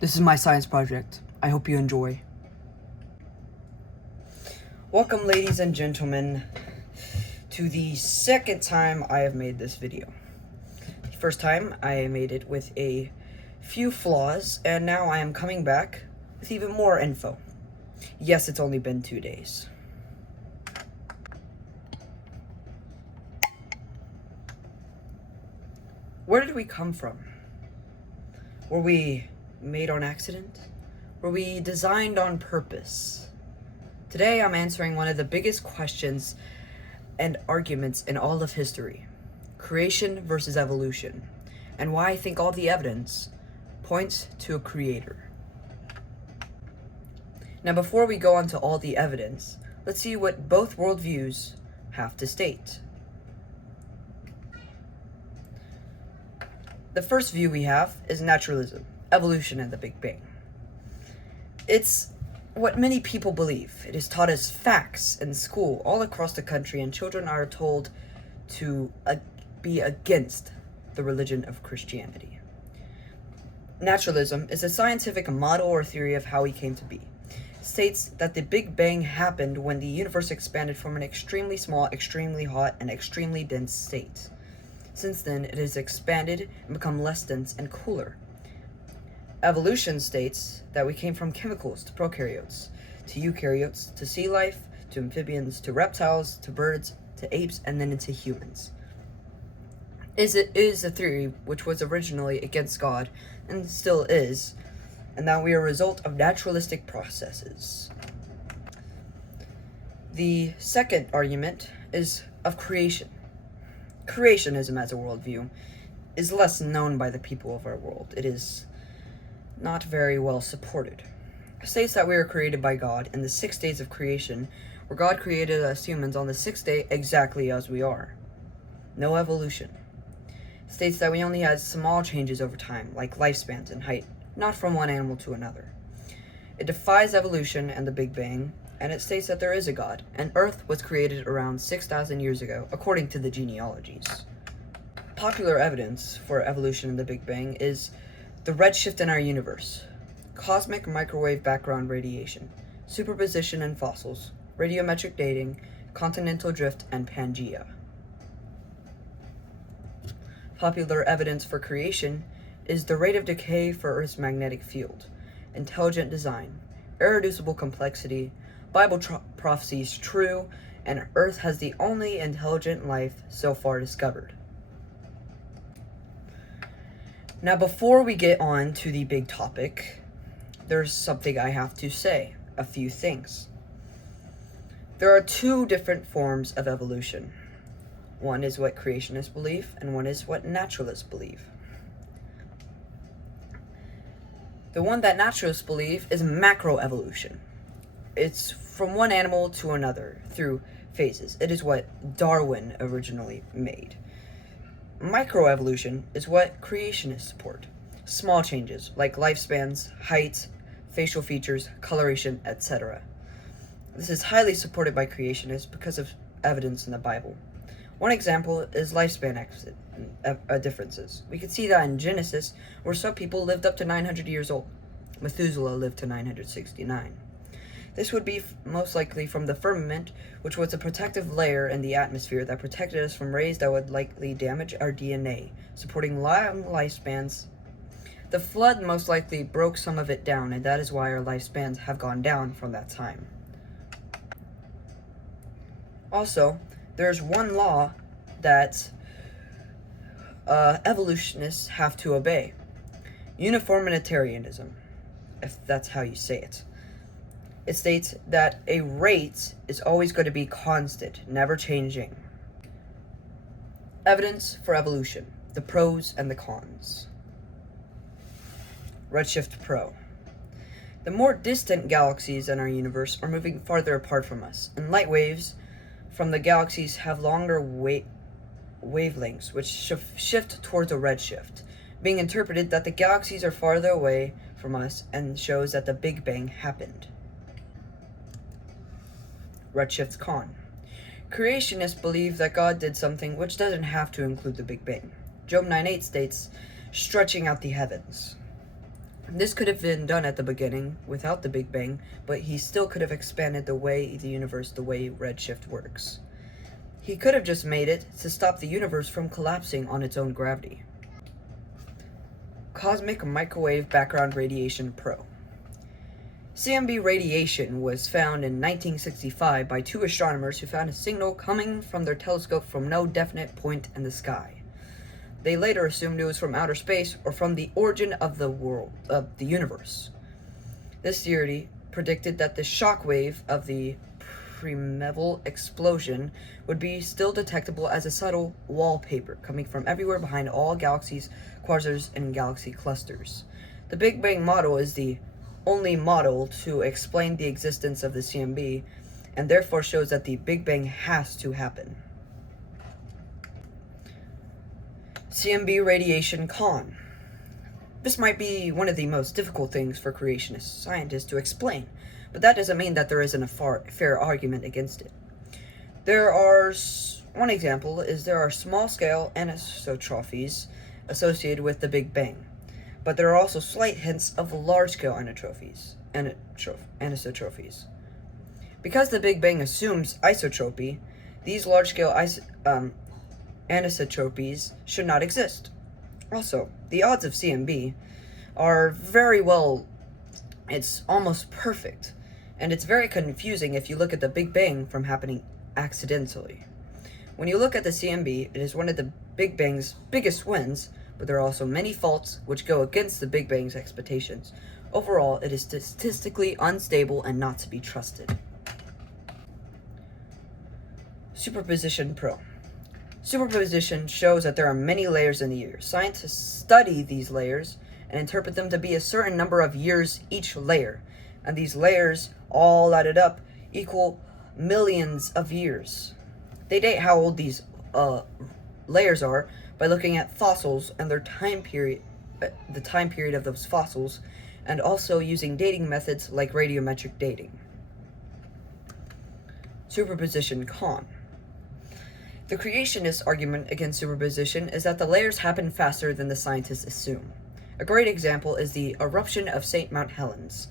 This is my science project. I hope you enjoy. Welcome, ladies and gentlemen, to the second time I have made this video. The first time I made it with a few flaws, and now I am coming back with even more info. Yes, it's only been 2 days. Where did we come from? Were we made on accident? Were we designed on purpose? Today I'm answering one of the biggest questions and arguments in all of history: creation versus evolution, and why I think all the evidence points to a creator. Now, before we go on to all the evidence, let's see what both worldviews have to state. The first view we have is naturalism, evolution, and the Big Bang. It's what many people believe. It is taught as facts in school all across the country, and children are told to be against the religion of Christianity. Naturalism is a scientific model or theory of how we came to be. It states that the Big Bang happened when the universe expanded from an extremely small, extremely hot, and extremely dense state. Since then, it has expanded and become less dense and cooler. Evolution states that we came from chemicals to prokaryotes, to eukaryotes, to sea life, to amphibians, to reptiles, to birds, to apes, and then into humans. It is a theory which was originally against God, and still is, and that we are a result of naturalistic processes. The second argument is of creation. Creationism as a worldview is less known by the people of our world. It is not very well supported. It states that we were created by God in the 6 days of creation, where God created us humans on the 6th day exactly as we are. No evolution. It states that we only had small changes over time, like lifespans and height, not from one animal to another. It defies evolution and the Big Bang, and it states that there is a God, and Earth was created around 6,000 years ago, according to the genealogies. Popular evidence for evolution and the Big Bang is the redshift in our universe, cosmic microwave background radiation, superposition in fossils, radiometric dating, continental drift, and Pangea. Popular evidence for creation is the rate of decay for Earth's magnetic field, intelligent design, irreducible complexity, Bible prophecies true, and Earth has the only intelligent life so far discovered. Now, before we get on to the big topic, there's something I have to say, a few things. There are two different forms of evolution. One is what creationists believe, and one is what naturalists believe. The one that naturalists believe is macroevolution. It's from one animal to another through phases. It is what Darwin originally made. Microevolution is what creationists support. Small changes like lifespans, height, facial features, coloration, etc. This is highly supported by creationists because of evidence in the Bible. One example is lifespan differences. We can see that in Genesis, where some people lived up to 900 years old. Methuselah lived to 969. This would be most likely from the firmament, which was a protective layer in the atmosphere that protected us from rays that would likely damage our DNA, supporting long lifespans. The flood most likely broke some of it down, and that is why our lifespans have gone down from that time. Also, there's one law that evolutionists have to obey: uniformitarianism, if that's how you say it. It states that a rate is always going to be constant, never changing. Evidence for evolution, the pros and the cons. Redshift Pro. The more distant galaxies in our universe are moving farther apart from us, and light waves from the galaxies have longer wavelengths, which shift towards a redshift, being interpreted that the galaxies are farther away from us and shows that the Big Bang happened. Redshift's con. Creationists believe that God did something which doesn't have to include the Big Bang. Job 9:8 states, stretching out the heavens. This could have been done at the beginning without the Big Bang, but he still could have expanded the universe the way redshift works. He could have just made it to stop the universe from collapsing on its own gravity. Cosmic Microwave Background Radiation Pro. CMB radiation was found in 1965 by two astronomers who found a signal coming from their telescope from no definite point in the sky. They later assumed it was from outer space or from the origin of the universe. This theory predicted that the shock wave of the primeval explosion would be still detectable as a subtle wallpaper coming from everywhere behind all galaxies, quasars, and galaxy clusters. The Big Bang model is the only model to explain the existence of the CMB, and therefore shows that the Big Bang has to happen. CMB radiation con. This might be one of the most difficult things for creationist scientists to explain, but that doesn't mean that there isn't a fair argument against it. One example is there are small-scale anisotrophies associated with the Big Bang, but there are also slight hints of large-scale anisotrophies. Because the Big Bang assumes isotropy, these large-scale anisotropies should not exist. Also, the odds of CMB are it's almost perfect, and it's very confusing if you look at the Big Bang from happening accidentally. When you look at the CMB, it is one of the Big Bang's biggest wins, but there are also many faults which go against the Big Bang's expectations. Overall, it is statistically unstable and not to be trusted. Superposition Pro. Superposition shows that there are many layers in the year. Scientists study these layers and interpret them to be a certain number of years each layer, and these layers, all added up, equal millions of years. They date how old these layers are by looking at fossils and their time period, the time period of those fossils, and also using dating methods like radiometric dating. Superposition con. The creationist argument against superposition is that the layers happen faster than the scientists assume. A great example is the eruption of St. Mount Helens.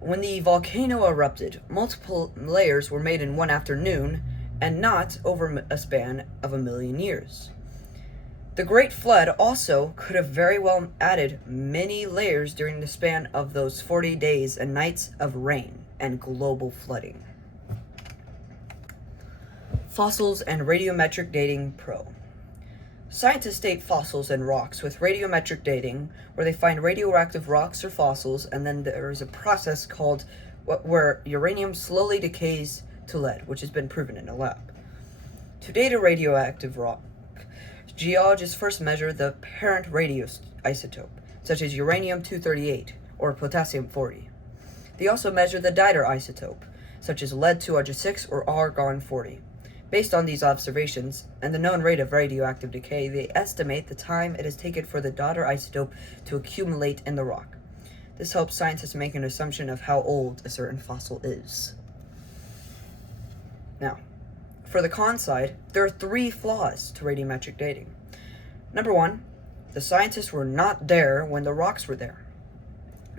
When the volcano erupted, multiple layers were made in one afternoon, and not over a span of 1,000,000 years. The Great Flood also could have very well added many layers during the span of those 40 days and nights of rain and global flooding. Fossils and radiometric dating pro. Scientists date fossils and rocks with radiometric dating, where they find radioactive rocks or fossils, and then there is a process called where uranium slowly decays to lead, which has been proven in a lab. To date a radioactive rock, geologists first measure the parent radioisotope, such as uranium-238 or potassium-40. They also measure the daughter isotope, such as lead-206 or argon-40. Based on these observations, and the known rate of radioactive decay, they estimate the time it has taken for the daughter isotope to accumulate in the rock. This helps scientists make an assumption of how old a certain fossil is. Now, for the con side, there are 3 flaws to radiometric dating. Number 1, the scientists were not there when the rocks were there.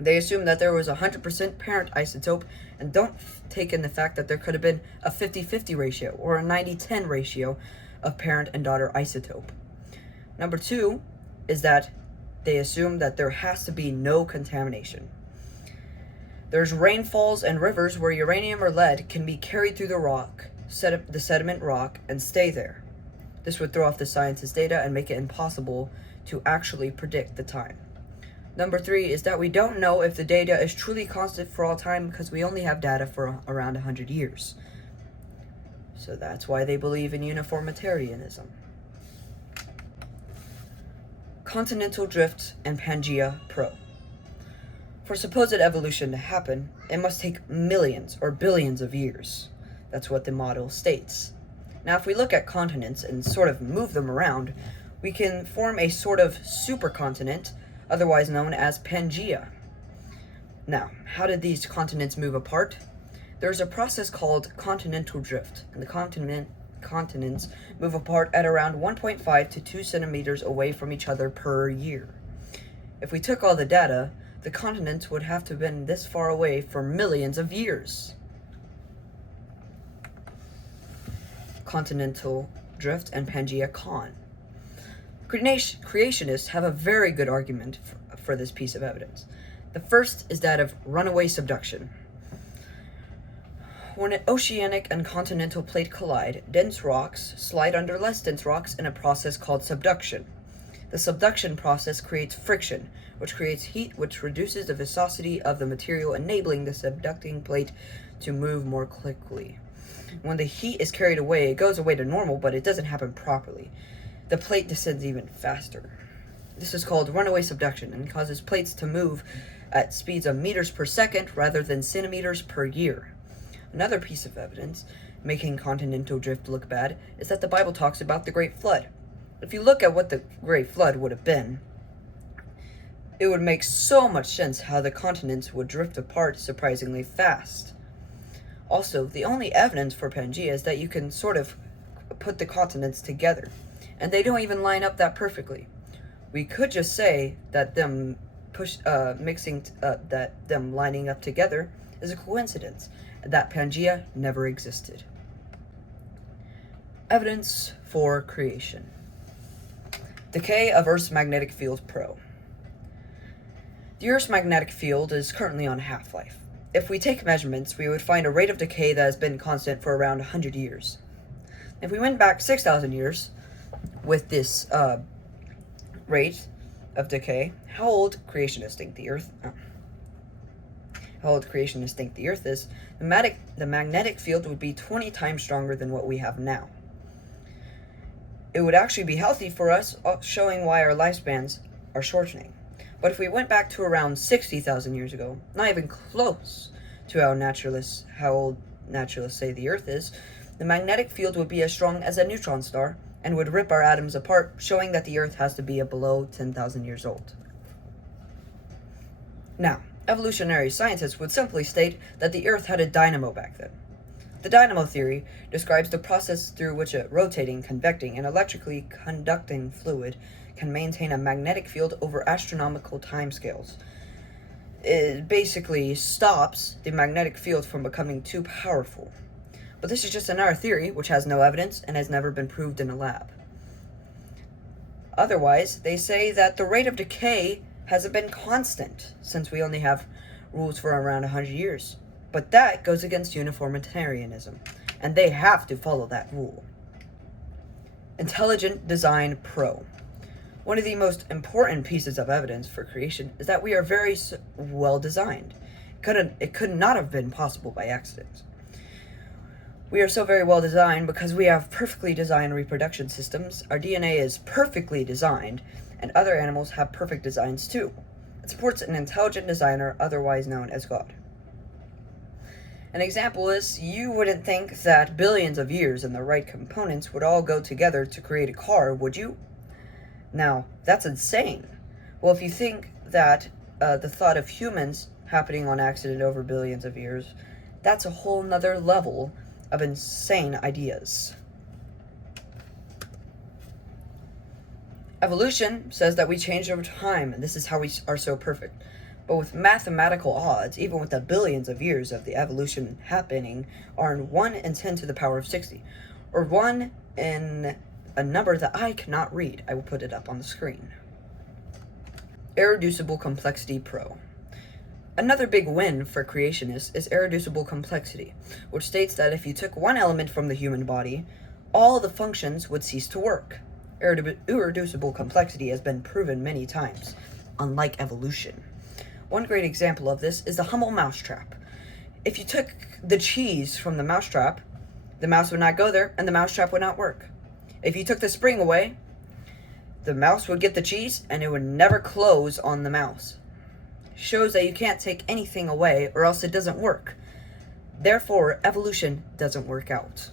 They assume that there was a 100% parent isotope and don't take in the fact that there could have been a 50-50 ratio or a 90-10 ratio of parent and daughter isotope. Number 2 is that they assume that there has to be no contamination. There's rainfalls and rivers where uranium or lead can be carried through the sediment rock, and stay there. This would throw off the scientists' data and make it impossible to actually predict the time. Number 3 is that we don't know if the data is truly constant for all time because we only have data for around 100 years. So that's why they believe in uniformitarianism. Continental drift and Pangea Pro. For supposed evolution to happen, it must take millions or billions of years. That's what the model states. Now, if we look at continents and sort of move them around, we can form a sort of supercontinent, otherwise known as Pangea. Now, how did these continents move apart? There's a process called continental drift, and the continents move apart at around 1.5 to 2 centimeters away from each other per year. If we took all the data, the continents would have to have been this far away for millions of years. Continental drift and Pangaea Con. Creationists have a very good argument for this piece of evidence. The first is that of runaway subduction. When an oceanic and continental plate collide, dense rocks slide under less dense rocks in a process called subduction. The subduction process creates friction, which creates heat, which reduces the viscosity of the material, enabling the subducting plate to move more quickly. When the heat is carried away, it goes away to normal, but it doesn't happen properly. The plate descends even faster. This is called runaway subduction and causes plates to move at speeds of meters per second rather than centimeters per year. Another piece of evidence making continental drift look bad is that the Bible talks about the Great Flood. If you look at what the Great Flood would have been, it would make so much sense how the continents would drift apart surprisingly fast. Also, the only evidence for Pangaea is that you can sort of put the continents together, and they don't even line up that perfectly. We could just say that them lining up together is a coincidence, and that Pangaea never existed. Evidence for creation. Decay of Earth's magnetic field Pro. The Earth's magnetic field is currently on half-life. If we take measurements, we would find a rate of decay that has been constant for around 100 years. If we went back 6,000 years with this rate of decay, how old creationists think the Earth is? The magnetic field would be 20 times stronger than what we have now. It would actually be healthy for us, showing why our lifespans are shortening. But if we went back to around 60,000 years ago, not even close to how old naturalists say the Earth is, the magnetic field would be as strong as a neutron star and would rip our atoms apart, showing that the Earth has to be below 10,000 years old. Now, evolutionary scientists would simply state that the Earth had a dynamo back then. The dynamo theory describes the process through which a rotating, convecting, and electrically conducting fluid can maintain a magnetic field over astronomical timescales. It basically stops the magnetic field from becoming too powerful. But this is just another theory which has no evidence and has never been proved in a lab. Otherwise, they say that the rate of decay hasn't been constant since we only have rules for around 100 years. But that goes against uniformitarianism, and they have to follow that rule. Intelligent Design Pro. One of the most important pieces of evidence for creation is that we are very well designed. It could not have been possible by accident. We are so very well designed because we have perfectly designed reproduction systems, our DNA is perfectly designed, and other animals have perfect designs too. It supports an intelligent designer, otherwise known as God. An example is, you wouldn't think that billions of years and the right components would all go together to create a car, would you? Now, that's insane. Well, if you think that the thought of humans happening on accident over billions of years, that's a whole nother level of insane ideas. Evolution says that we change over time, and this is how we are so perfect. But with mathematical odds, even with the billions of years of the evolution happening, are in 1 in 10 to the power of 60, or 1 in a number that I cannot read. I will put it up on the screen. Irreducible Complexity Pro. Another big win for creationists is irreducible complexity, which states that if you took one element from the human body, all the functions would cease to work. Irreducible complexity has been proven many times, unlike evolution. One great example of this is the Hummel mousetrap. If you took the cheese from the mousetrap, the mouse would not go there, and the mousetrap would not work. If you took the spring away, the mouse would get the cheese, and it would never close on the mouse. Shows that you can't take anything away, or else it doesn't work. Therefore, evolution doesn't work out.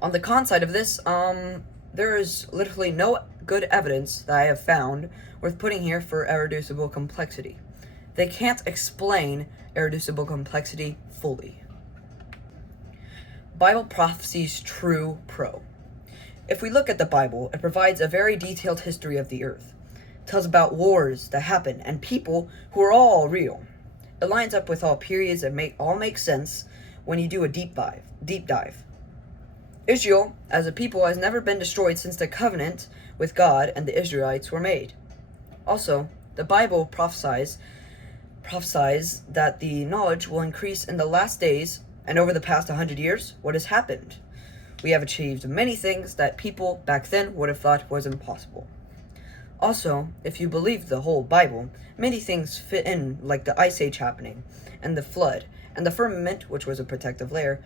On the con side of this, there is literally no good evidence that I have found worth putting here for irreducible complexity. They can't explain irreducible complexity fully. Bible Prophecies True Pro. If we look at the Bible, it provides a very detailed history of the earth. tells about wars that happen and people who are all real. It lines up with all periods and all make sense when you do a deep dive. Israel, as a people, has never been destroyed since the covenant with God and the Israelites were made. Also, the Bible prophesies that the knowledge will increase in the last days, and over the past 100 years, what has happened? We have achieved many things that people back then would have thought was impossible. Also, if you believe the whole Bible, many things fit in, like the Ice Age happening, and the flood, and the firmament, which was a protective layer.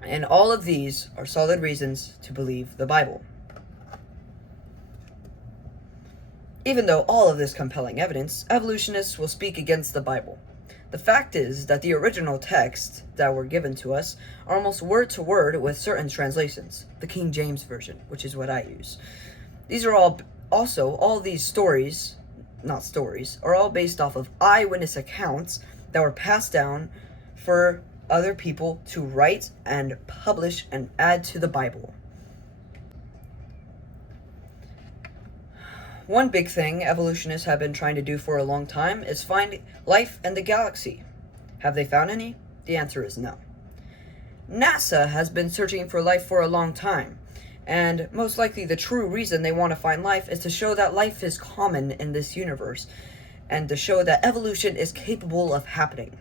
And all of these are solid reasons to believe the Bible. Even though all of this compelling evidence, evolutionists will speak against the Bible. The fact is that the original texts that were given to us are almost word to word with certain translations, the King James Version, which is what I use. These are all these stories, are all based off of eyewitness accounts that were passed down for other people to write and publish and add to the Bible. One big thing evolutionists have been trying to do for a long time is find life in the galaxy. Have they found any? The answer is no. NASA has been searching for life for a long time, and most likely the true reason they want to find life is to show that life is common in this universe, and to show that evolution is capable of happening.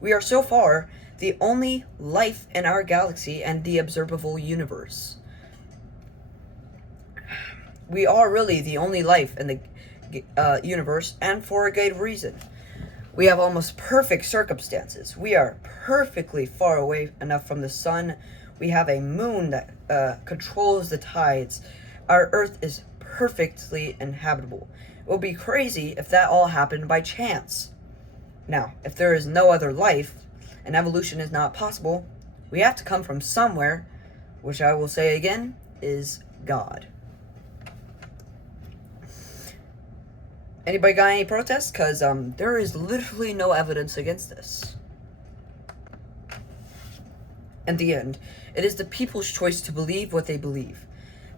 We are so far the only life in our galaxy and the observable universe. We are really the only life in the universe, and for a good reason. We have almost perfect circumstances. We are perfectly far away enough from the sun. We have a moon that controls the tides. Our Earth is perfectly inhabitable. It would be crazy if that all happened by chance. Now, if there is no other life, and evolution is not possible, we have to come from somewhere, which I will say again, is God. Anybody got any protests? Because there is literally no evidence against this. In the end, it is the people's choice to believe what they believe.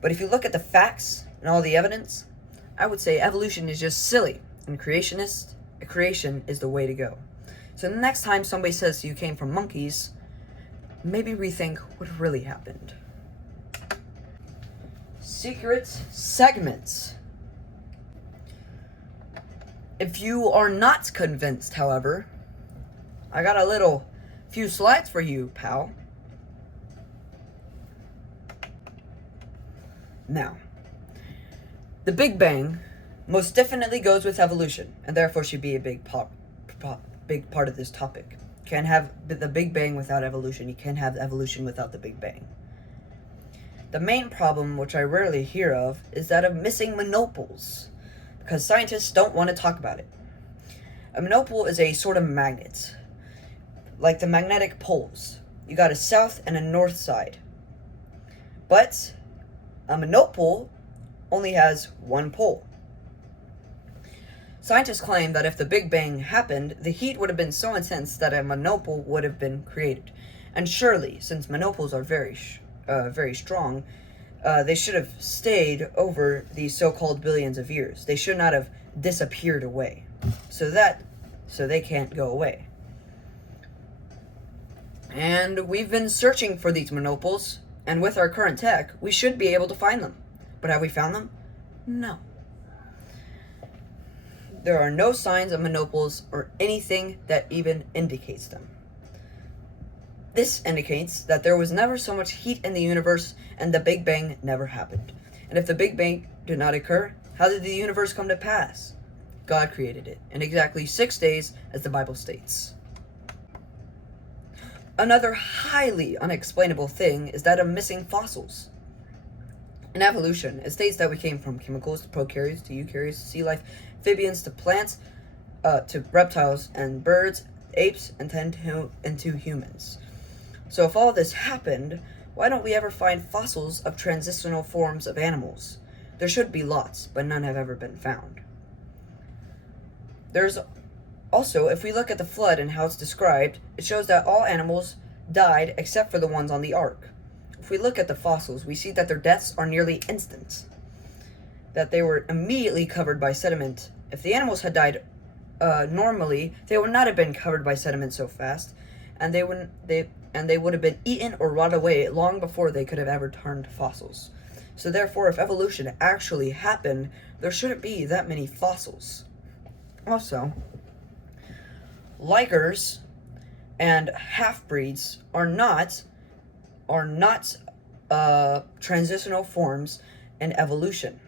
But if you look at the facts and all the evidence, I would say evolution is just silly, and creation is the way to go. So the next time somebody says you came from monkeys, maybe rethink what really happened. Secret segments. If you are not convinced, however, I got a few slides for you, pal. Now, the Big Bang most definitely goes with evolution, and therefore should be a big part of this topic. Can't have the Big Bang without evolution. You can't have evolution without the Big Bang. The main problem, which I rarely hear of, is that of missing monopoles, because scientists don't want to talk about it. A monopole is a sort of magnet, like the magnetic poles. You got a south and a north side. But a monopole only has one pole. Scientists claim that if the Big Bang happened, the heat would have been so intense that a monopole would have been created. And surely, since monopoles are very strong, they should have stayed over these so-called billions of years. They should not have disappeared away. So they can't go away. And we've been searching for these monopoles, and with our current tech, we should be able to find them. But have we found them? No. There are no signs of monopoles or anything that even indicates them. This indicates that there was never so much heat in the universe and the Big Bang never happened. And if the Big Bang did not occur, how did the universe come to pass? God created it in exactly 6 days, as the Bible states. Another highly unexplainable thing is that of missing fossils. In evolution, it states that we came from chemicals to prokaryotes to eukaryotes to sea life, amphibians to plants, to reptiles and birds, apes, and into humans. So if all this happened, why don't we ever find fossils of transitional forms of animals? There should be lots, but none have ever been found. There's also, if we look at the flood and how it's described, it shows that all animals died except for the ones on the ark. If we look at the fossils, we see that their deaths are nearly instant. that they were immediately covered by sediment. If the animals had died normally, they would not have been covered by sediment so fast, and they would have been eaten or rot away long before they could have ever turned fossils. So therefore, if evolution actually happened, there shouldn't be that many fossils. Also, Likers and half-breeds are not transitional forms in evolution.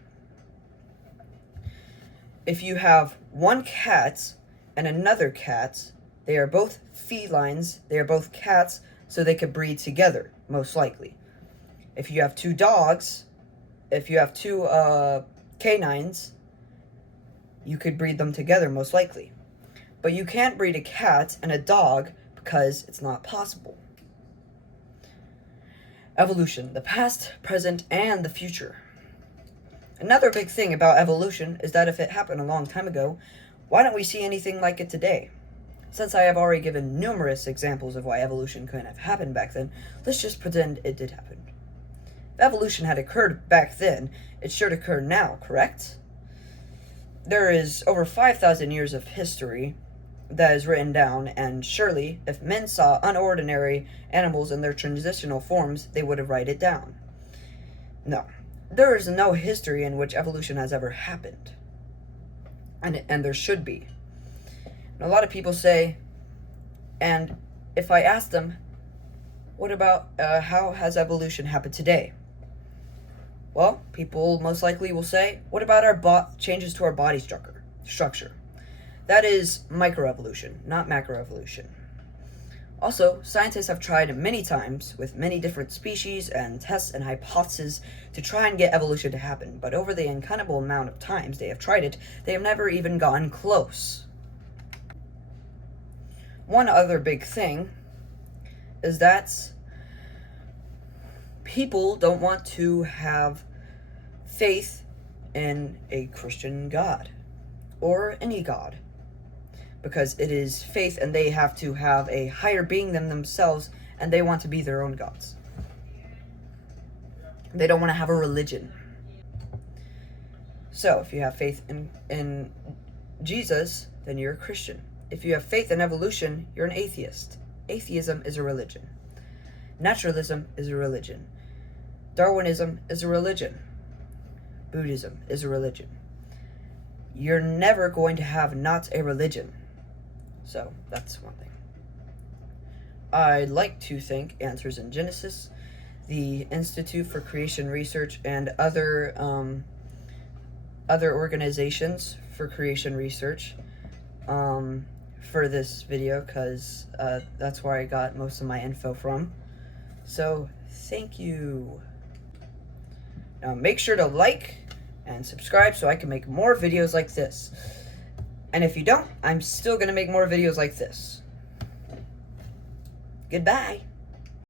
If you have one cat and another cat, they are both felines, they are both cats, so they could breed together, most likely. If you have two dogs, if you have two canines, you could breed them together, most likely. But you can't breed a cat and a dog because it's not possible. Evolution, the past, present, and the future. Another big thing about evolution is that if it happened a long time ago, why don't we see anything like it today? Since I have already given numerous examples of why evolution couldn't have happened back then, let's just pretend it did happen. If evolution had occurred back then, it should occur now, correct? There is over 5,000 years of history that is written down, and surely, if men saw unordinary animals in their transitional forms, they would have write it down. No. There is no history in which evolution has ever happened. And there should be. And a lot of people say, and if I ask them, what about how has evolution happened today? Well, people most likely will say, what about our changes to our body structure? That is microevolution, not macroevolution. Also, scientists have tried many times with many different species and tests and hypotheses to try and get evolution to happen, but over the incountable amount of times they have tried it, they have never even gotten close. One other big thing is that people don't want to have faith in a Christian God or any God, because it is faith and they have to have a higher being than themselves, and they want to be their own gods. They don't want to have a religion. So if you have faith in Jesus, then you're a Christian. If you have faith in evolution, you're an atheist. Atheism is a religion. Naturalism is a religion. Darwinism is a religion. Buddhism is a religion. You're never going to have not a religion. So, that's one thing. I'd like to thank Answers in Genesis, the Institute for Creation Research, and other organizations for creation research for this video, because that's where I got most of my info from. So, thank you. Now, make sure to like and subscribe so I can make more videos like this. And if you don't, I'm still going to make more videos like this. Goodbye.